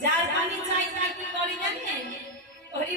যার আমি চাই তার কি করি জানেন? হরি